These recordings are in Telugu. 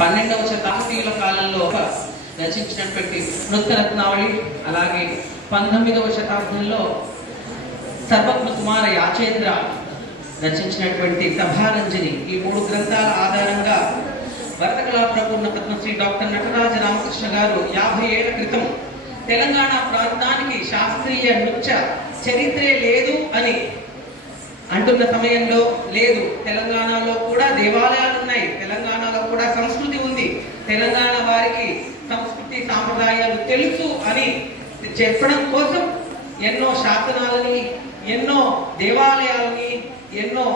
12వ శతాబ్దీయుల కాలంలో రచించినటువంటి నృత్యరత్నావళి, అలాగే 19వ శతాబ్దంలో సర్వజ్ఞ కుమార యాచేంద్ర రచించినటువంటి సభారంజని, ఈ 3 గ్రంథాల ఆధారంగా భరతకళా ప్రపూర్ణ పద్మశ్రీ డాక్టర్ నటరాజ రామకృష్ణ గారు 50 ఏళ్ల క్రితం తెలంగాణ ప్రాంతానికి శాస్త్రీయ నృత్య చరిత్రే లేదు అని అంటున్న సమయంలో, లేదు, తెలంగాణలో కూడా దేవాలయాలు ఉన్నాయి, తెలంగాణలో కూడా సంస్కృతి ఉంది, తెలంగాణ వారికి సంస్కృతి సాంప్రదాయాలు తెలుసు అని చెప్పడం కోసం ఎన్నో శాసనాలని, ఎన్నో దేవాలయాలని, ఎన్నో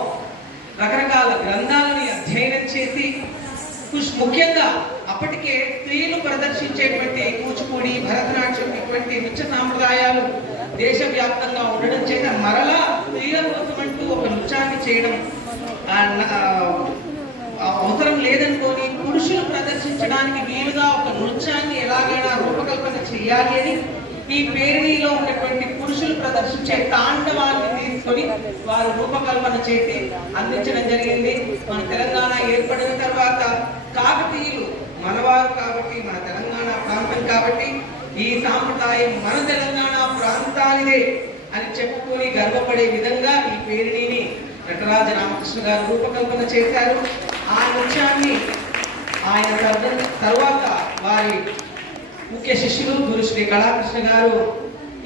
రకరకాల గ్రంథాలని అధ్యయనం చేసి, ముఖ్యంగా అప్పటికే స్త్రీలు ప్రదర్శించేటువంటి కూచిపూడి, భరతనాట్యం ఇటువంటి నృత్య సాంప్రదాయాలు దేశవ్యాప్తంగా ఉండడం చేత మరలా స్త్రీల కోసం అంటూ ఒక నృత్యాన్ని చేయడం అవసరం లేదనుకొని పురుషులు ప్రదర్శించడానికి వీలుగా ఒక నృత్యాన్ని ఎలాగైనా రూపకల్పన చేయాలి అని ఈ పేరిణిలో ఉన్నటువంటి పురుషులు ప్రదర్శించే తాండవాన్ని తీసుకొని వారు రూపకల్పన చేసి అందించడం జరిగింది. మన తెలంగాణ ఏర్పడిన తర్వాత కాకతీయులు మనవారు కాబట్టి, మన తెలంగాణ ప్రాంతం కాబట్టి ఈ సాంప్రదాయం మన తెలంగాణ ప్రాంతానిదే అని చెప్పుకొని గర్వపడే విధంగా ఈ పేరిణిని నటరాజ రామకృష్ణ గారు రూపకల్పన చేశారు. ఆ నృత్యాన్ని ఆయన తరువాత వారి ముఖ్య శిష్యులు గురు శ్రీ కళాకృష్ణ గారు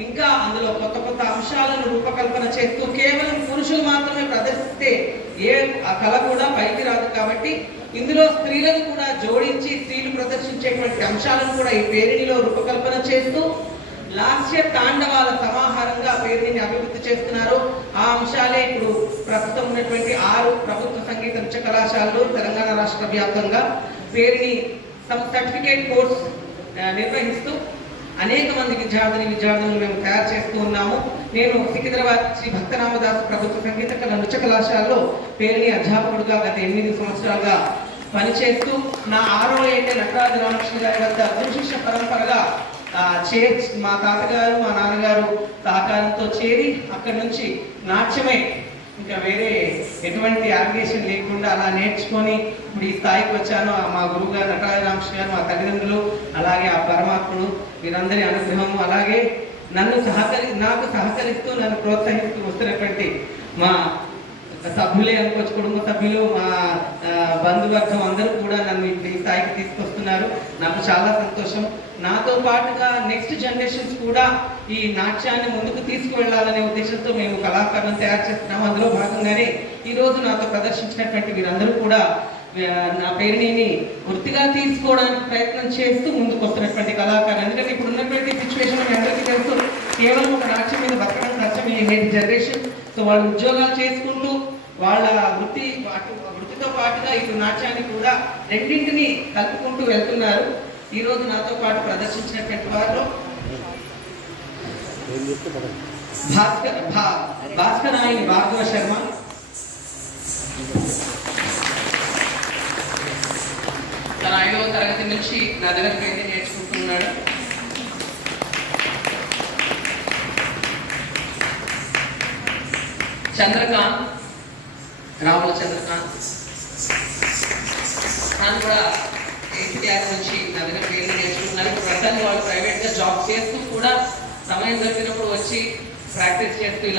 ఇంకా అందులో కొత్త కొత్త అంశాలను రూపకల్పన చేస్తూ, కేవలం పురుషులు మాత్రమే ప్రదర్శిస్తే ఏ కళ కూడా పైకి రాదు కాబట్టి ఇందులో స్త్రీలను కూడా జోడించి స్త్రీలు ప్రదర్శించేటువంటి అంశాలను కూడా ఈ పేరిణిలో రూపకల్పన చేస్తూ లాస్య తాండవాల సమాహారంగా పేరిణిని అభివృద్ధి చేస్తున్నారు. ఆ అంశాలే ఇప్పుడు ప్రస్తుతం ఉన్నటువంటి 6 ప్రభుత్వ సంగీత నృత్య కళాశాలలు తెలంగాణ రాష్ట్ర వ్యాప్తంగా పేరిణి సర్టిఫికేట్ కోర్స్ నిర్వహిస్తూ అనేక మంది విద్యార్థులను మేము తయారు చేస్తూ ఉన్నాము. నేను సికింద్రాబాద్ శ్రీ భక్తరామదాసు ప్రభుత్వ సంగీత నృత్య కళాశాలలో పేరిణి అధ్యాపకుడుగా గత 8 సంవత్సరాలుగా పనిచేస్తూ నా 6వ ఏట నటరాజ రామకృష్ణ గారి వద్ద గురు శిష్య పరంపరగా మా తాతగారు, మా నాన్నగారు సహకారంతో చేరి అక్కడి నుంచి నాట్యమే, ఇంకా వేరే ఎటువంటి యావిగేషన్ లేకుండా అలా నేర్చుకొని ఇప్పుడు ఈ స్థాయికి వచ్చాను. మా గురువు గారు నటరాజ రామకృష్ణ గారు, మా తల్లిదండ్రులు, అలాగే ఆ పరమాత్ముడు, వీరందరి అనుగ్రహము, అలాగే నాకు సహకరిస్తూ నన్ను ప్రోత్సహిస్తూ వస్తున్నటువంటి మా సభ్యులే అనుకోవచ్చు, కుటుంబ సభ్యులు, మా బంధువర్గం అందరూ కూడా నన్ను ఈ స్థాయికి తీసుకొస్తున్నారు. నాకు చాలా సంతోషం. నాతో పాటుగా నెక్స్ట్ జనరేషన్స్ కూడా ఈ నాట్యాన్ని ముందుకు తీసుకువెళ్లాలనే ఉద్దేశంతో మేము కళాకారులను తయారు చేస్తున్నాము. అందులో భాగంగానే ఈరోజు నాతో ప్రదర్శించినటువంటి వీరందరూ కూడా నా పేరుని వృత్తిగా తీసుకోవడానికి ప్రయత్నం చేస్తూ ముందుకు వస్తున్నటువంటి కళాకారులు. ఎందుకంటే ఇప్పుడు ఉన్నటువంటి సిచ్యువేషన్ మీ అందరికీ తెలుసు, కేవలం ఒక నాట్యం మీద బతకడం కష్టం ఈ నేటి జనరేషన్. సో వాళ్ళు ఉద్యోగాలు చేసుకుంటూ వాళ్ళ వృత్తితో పాటుగా ఇటు నాట్యాన్ని కూడా రెండింటిని కలుపుకుంటూ వెళ్తున్నారు. ఈ రోజు నాతో పాటు ప్రదర్శించినటువంటి వారిలో భాస్కరాయని భార్గవ శర్మ, తన 5వ తరగతి నుంచి నా దగ్గర పెయింటింగ్ నేర్చుకుంటున్నాడు. చంద్రకాంత్, రాముల చంద్రకాంత్, తను కూడా 8th క్లాస్ నుంచి నా దగ్గర పెయింటింగ్ నేర్చుకుంటున్నారు. ప్రస్తుతానికి వాళ్ళు ప్రైవేట్గా జాబ్ చేస్తూ కూడా సమయం దొరికినప్పుడు వచ్చి ప్రాక్టీస్ చేస్తూ ఇలా